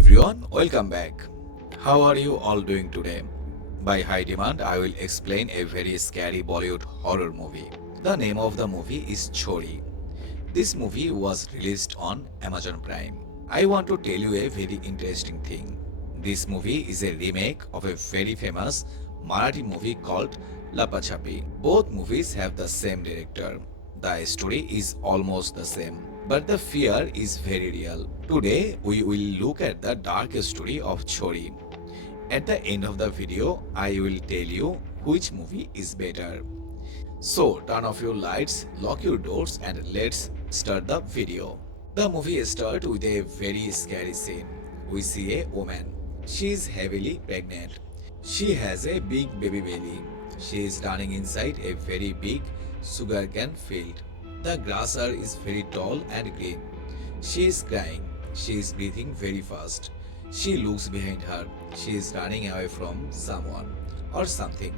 everyone, welcome back. How are you all doing today? By high demand, I will explain a very scary Bollywood horror movie. The name of the movie is Chhorii. This movie was released on Amazon Prime. I want to tell you a very interesting thing. This movie is a remake of a very famous Marathi movie called Lapachapi. Both movies have the same director. The story is almost the same, but the fear is very real. Today, we will look at the dark story of Chhorii. At the end of the video, I will tell you which movie is better. So turn off your lights, lock your doors, and let's start the video. The movie starts with a very scary scene. We see a woman. She is heavily pregnant. She has a big baby belly. She is running inside a very big sugarcane field. The grass is very tall and green. She is crying. She is breathing very fast. She looks behind her. She is running away from someone or something.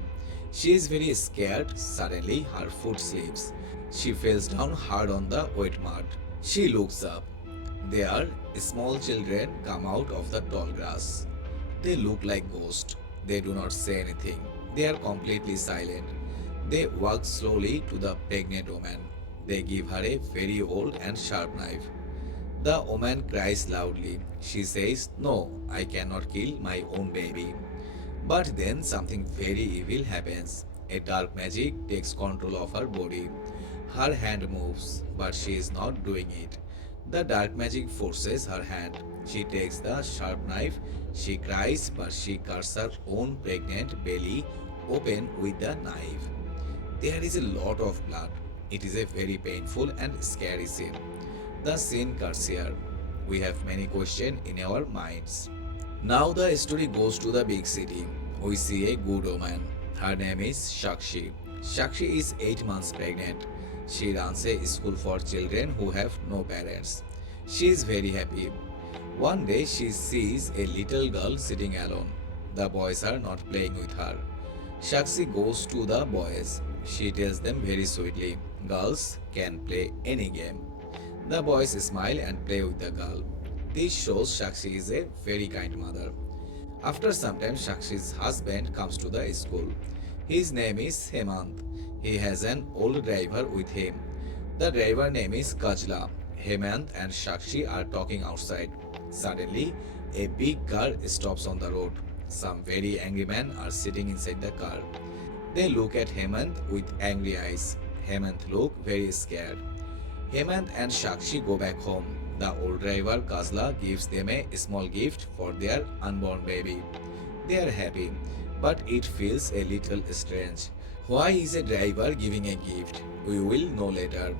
She is very scared. Suddenly, her foot slips. She falls down hard on the wet mud. She looks up. There, small children come out of the tall grass. They look like ghosts. They do not say anything. They are completely silent. They walk slowly to the pregnant woman. They give her a very old and sharp knife. The woman cries loudly. She says, "No, I cannot kill my own baby." But then something very evil happens. A dark magic takes control of her body. Her hand moves, but she is not doing it. The dark magic forces her hand. She takes the sharp knife. She cries, but she cuts her own pregnant belly open with the knife. There is a lot of blood. It is a very painful and scary scene. The scene cuts here. We have many questions in our minds. Now the story goes to the big city. We see a good woman. Her name is Shakshi. Shakshi is 8 months pregnant. She runs a school for children who have no parents. She is very happy. One day she sees a little girl sitting alone. The boys are not playing with her. Shakshi goes to the boys. She tells them very sweetly, "Girls can play any game." The boys smile and play with the girl. This shows Shakshi is a very kind mother. After some time, Shakshi's husband comes to the school. His name is Hemant. He has an old driver with him. The driver name is Kajla. Hemant and Shakshi are talking outside. Suddenly, a big car stops on the road. Some very angry men are sitting inside the car. They look at Hemant with angry eyes. Hemant looks very scared. Hemant and Shakshi go back home. The old driver Kazla gives them a small gift for their unborn baby. They are happy, but it feels a little strange. Why is a driver giving a gift? We will know later.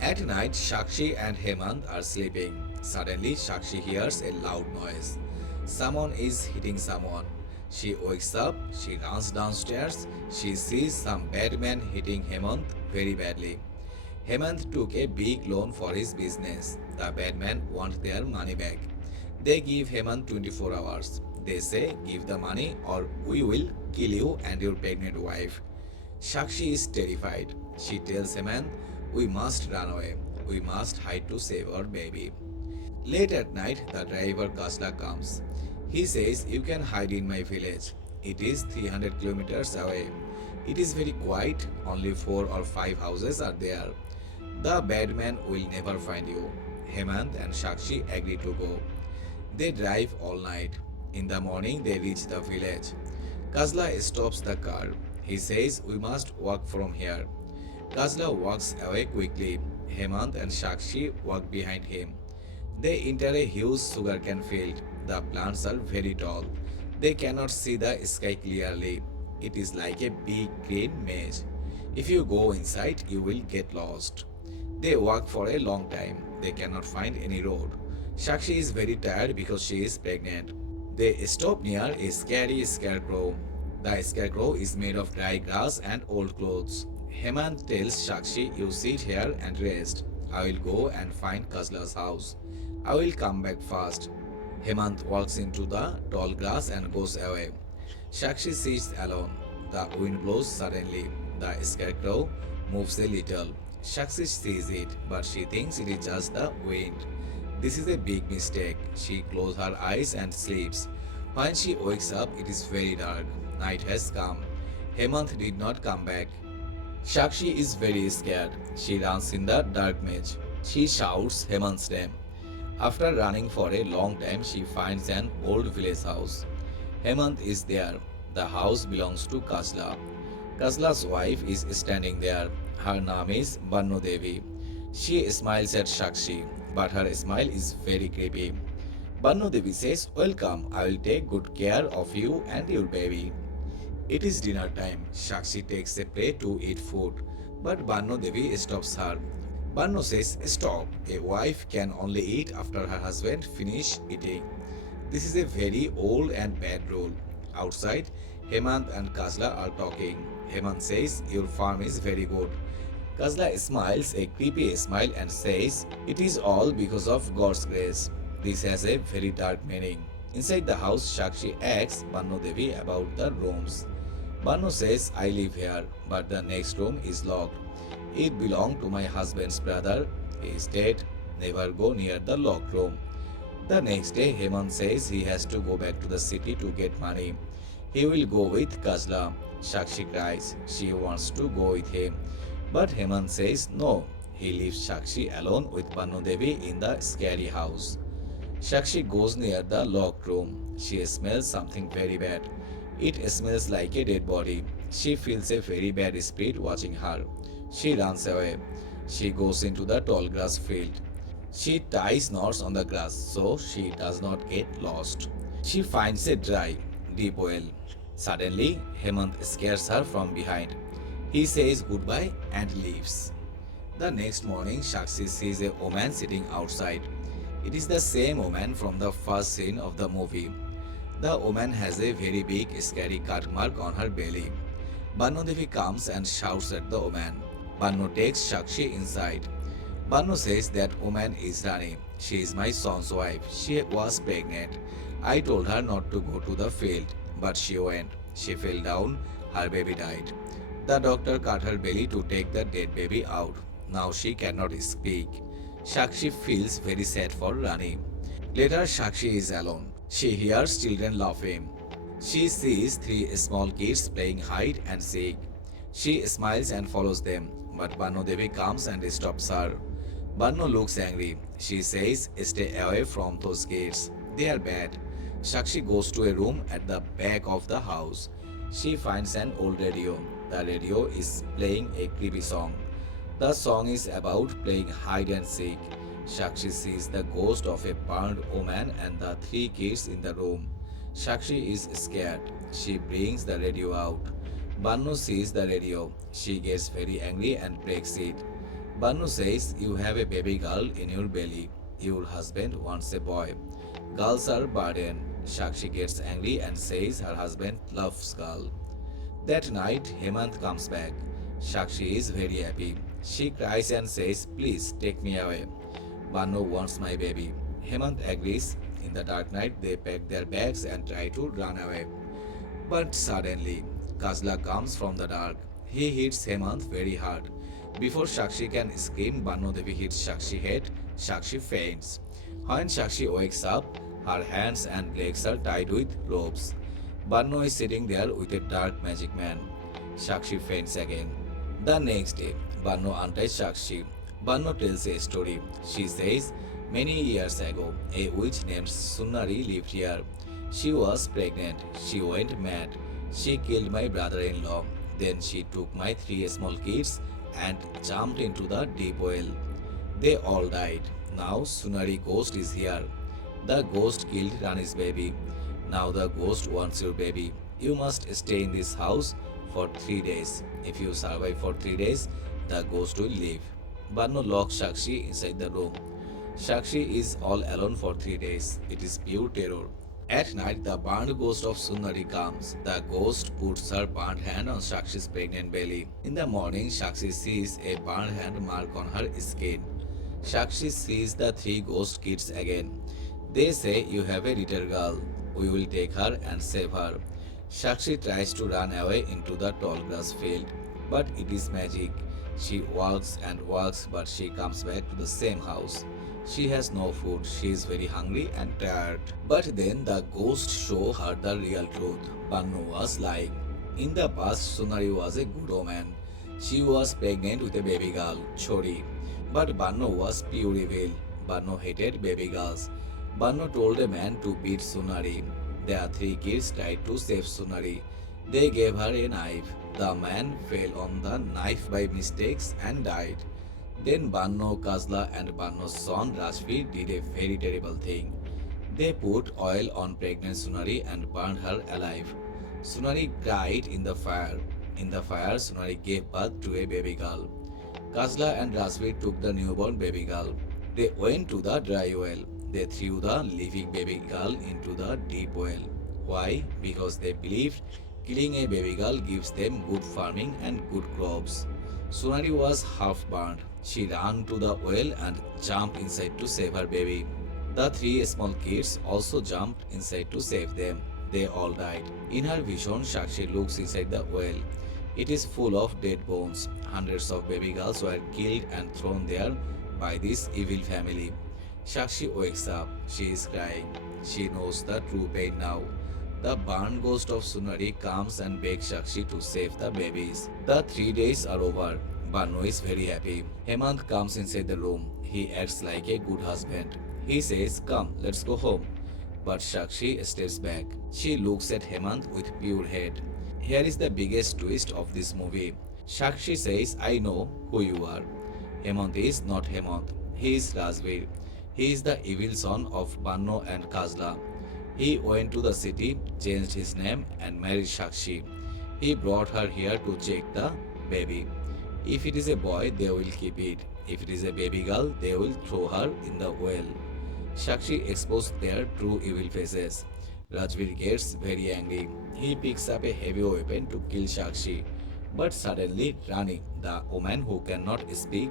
At night, Shakshi and Hemant are sleeping. Suddenly, Shakshi hears a loud noise. Someone is hitting someone. She wakes up, she runs downstairs, she sees some bad men hitting Hemant very badly. Hemant took a big loan for his business. The bad men want their money back. They give Hemant 24 hours. They say, "Give the money or we will kill you and your pregnant wife." Shakshi is terrified. She tells Hemant, "We must run away. We must hide to save our baby." Late at night, the driver Kasla comes. He says, "You can hide in my village. It is 300 kilometers away. It is very quiet. Only 4 or 5 houses are there. The bad man will never find you." Hemant and Shakshi agree to go. They drive all night. In the morning, they reach the village. Kazla stops the car. He says, "We must walk from here." Kazla walks away quickly. Hemant and Shakshi walk behind him. They enter a huge sugarcane field. The plants are very tall. They cannot see the sky clearly. It is like a big green maze. If you go inside, you will get lost. They walk for a long time. They cannot find any road. Shakshi is very tired because she is pregnant. They stop near a scary scarecrow. The scarecrow is made of dry grass and old clothes. Hemant tells Shakshi, "You sit here and rest. I will go and find Kazla's house. I will come back fast." Hemant walks into the tall grass and goes away. Shakshi sits alone. The wind blows suddenly. The scarecrow moves a little. Shakshi sees it, but she thinks it is just the wind. This is a big mistake. She closes her eyes and sleeps. When she wakes up, it is very dark. Night has come. Hemant did not come back. Shakshi is very scared. She runs in the dark maze. She shouts Hemant's name. After running for a long time, she finds an old village house. Hemant is there. The house belongs to Kasla. Kasla's wife is standing there. Her name is Bannu Devi. She smiles at Shakshi, but her smile is very creepy. Bannu Devi says, "Welcome, I will take good care of you and your baby." It is dinner time. Shakshi takes a plate to eat food, but Bannu Devi stops her. Bannu says, "Stop. A wife can only eat after her husband finish eating. This is a very old and bad rule." Outside, Hemant and Kajla are talking. Hemant says, "Your farm is very good." Kajla smiles a creepy smile and says, "It is all because of God's grace." This has a very dark meaning. Inside the house, Shakshi asks Bannu Devi about the rooms. Bannu says, "I live here, but the next room is locked. It belonged to my husband's brother. He is dead. Never go near the locked room." The next day, Hemant says he has to go back to the city to get money. He will go with Kajla. Shakshi cries. She wants to go with him. But Hemant says no. He leaves Shakshi alone with Bannu Devi in the scary house. Shakshi goes near the locked room. She smells something very bad. It smells like a dead body. She feels a very bad spirit watching her. She runs away. She goes into the tall grass field. She ties knots on the grass so she does not get lost. She finds a dry, deep well. Suddenly, Hemant scares her from behind. He says goodbye and leaves. The next morning, Shakshi sees a woman sitting outside. It is the same woman from the first scene of the movie. The woman has a very big, scary cut mark on her belly. Bannu Devi comes and shouts at the woman. Bannu takes Shakshi inside. Bannu says that woman is Rani. She is my son's wife. She was pregnant. I told her not to go to the field, but she went. She fell down. Her baby died. The doctor cut her belly to take the dead baby out. Now she cannot speak. Shakshi feels very sad for Rani. Later, Shakshi is alone. She hears children laughing. She sees three small kids playing hide and seek. She smiles and follows them, but Bannu Devi comes and stops her. Bannu looks angry. She says, "Stay away from those kids. They are bad." Shakshi goes to a room at the back of the house. She finds an old radio. The radio is playing a creepy song. The song is about playing hide and seek. Shakshi sees the ghost of a burned woman and the three kids in the room. Shakshi is scared. She brings the radio out. Bannu sees the radio. She gets very angry and breaks it. Bannu says, "You have a baby girl in your belly. Your husband wants a boy. Girls are burden." Shakshi gets angry and says her husband loves girl. That night, Hemant comes back. Shakshi is very happy. She cries and says, "Please take me away. Bannu wants my baby." Hemant agrees. In the dark night, they pack their bags and try to run away. But suddenly, Kajla comes from the dark. He hits Hemant very hard. Before Shakshi can scream, Bannu Devi hits Shakshi's head. Shakshi faints. When Shakshi wakes up, her hands and legs are tied with ropes. Bannu is sitting there with a dark magic man. Shakshi faints again. The next day, Bannu unties Shakshi. Bannu tells a story. She says, "Many years ago, a witch named Chhorii lived here. She was pregnant. She went mad. She killed my brother-in-law. Then she took my three small kids and jumped into the deep well. They all died. Now Chhorii ghost is here. The ghost killed Rani's baby. Now the ghost wants your baby. You must stay in this house for 3 days. If you survive for 3 days, the ghost will leave." Bannu locks Shakshi inside the room. Shakshi is all alone for 3 days. It is pure terror. At night, the burned ghost of Chhorii comes. The ghost puts her burned hand on Shakshi's pregnant belly. In the morning, Shakshi sees a burned hand mark on her skin. Shakshi sees the three ghost kids again. They say, "You have a little girl. We will take her and save her." Shakshi tries to run away into the tall grass field, but it is magic. She walks and walks, but she comes back to the same house. She has no food, she is very hungry and tired. But then the ghost show her the real truth. Bannu was lying. In the past, Sunari was a good woman. She was pregnant with a baby girl, Chhorii. But Bannu was pure evil. Bannu hated baby girls. Bannu told a man to beat Sunari. Their three kids tried to save Sunari. They gave her a knife. The man fell on the knife by mistakes and died. Then Banno, Kazla and Banno's son Rajveer did a very terrible thing. They put oil on pregnant Sunari and burned her alive. Sunari cried in the fire. In the fire, Sunari gave birth to a baby girl. Kazla and Rajveer took the newborn baby girl. They went to the dry well. They threw the living baby girl into the deep well. Why? Because they believed killing a baby girl gives them good farming and good crops. Sunari was half burned. She ran to the well and jumped inside to save her baby. The three small kids also jumped inside to save them. They all died. In her vision, Shakshi looks inside the well. It is full of dead bones. Hundreds of baby girls were killed and thrown there by this evil family. Shakshi wakes up. She is crying. She knows the true pain now. The burned ghost of Sunari comes and begs Shakshi to save the babies. The 3 days are over. Banu is very happy. Hemant comes inside the room. He acts like a good husband. He says, "Come, let's go home." But Shakshi steps back. She looks at Hemant with pure hate. Here is the biggest twist of this movie. Shakshi says, "I know who you are." Hemant is not Hemant. He is Rajveer. He is the evil son of Banno and Kazla. He went to the city, changed his name, and married Shakshi. He brought her here to check the baby. If it is a boy, they will keep it. If it is a baby girl, they will throw her in the well. Shakshi exposed their true evil faces. Rajveer gets very angry. He picks up a heavy weapon to kill Shakshi. But suddenly, Rani, the woman who cannot speak,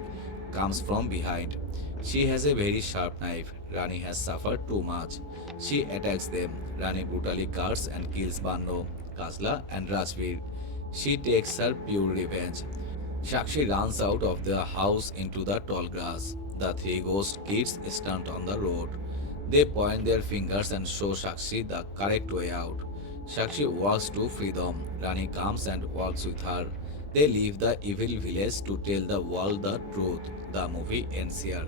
comes from behind. She has a very sharp knife. Rani has suffered too much. She attacks them. Rani brutally cuts and kills Banno, Kazla, and Rajveer. She takes her pure revenge. Shakshi runs out of the house into the tall grass. The three ghost kids stand on the road. They point their fingers and show Shakshi the correct way out. Shakshi walks to freedom. Rani comes and walks with her. They leave the evil village to tell the world the truth. The movie ends here.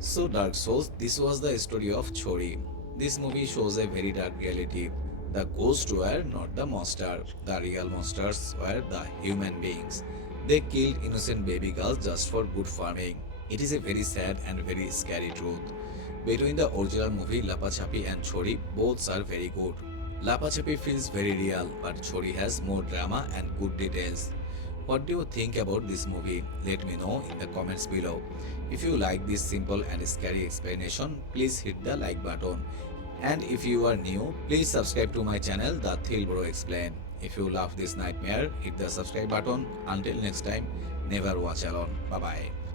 So, Dark Souls, this was the story of Chhorii. This movie shows a very dark reality. The ghosts were not the monster. The real monsters were the human beings. They killed innocent baby girls just for good farming. It is a very sad and very scary truth. Between the original movie Lapachapi and Chhorii, both are very good. Lapachapi feels very real, but Chhorii has more drama and good details. What do you think about this movie? Let me know in the comments below. If you like this simple and scary explanation, please hit the like button. And if you are new, please subscribe to my channel, The Thrill Bro Explain. If you love this nightmare, hit the subscribe button. Until next time, never watch alone. Bye bye.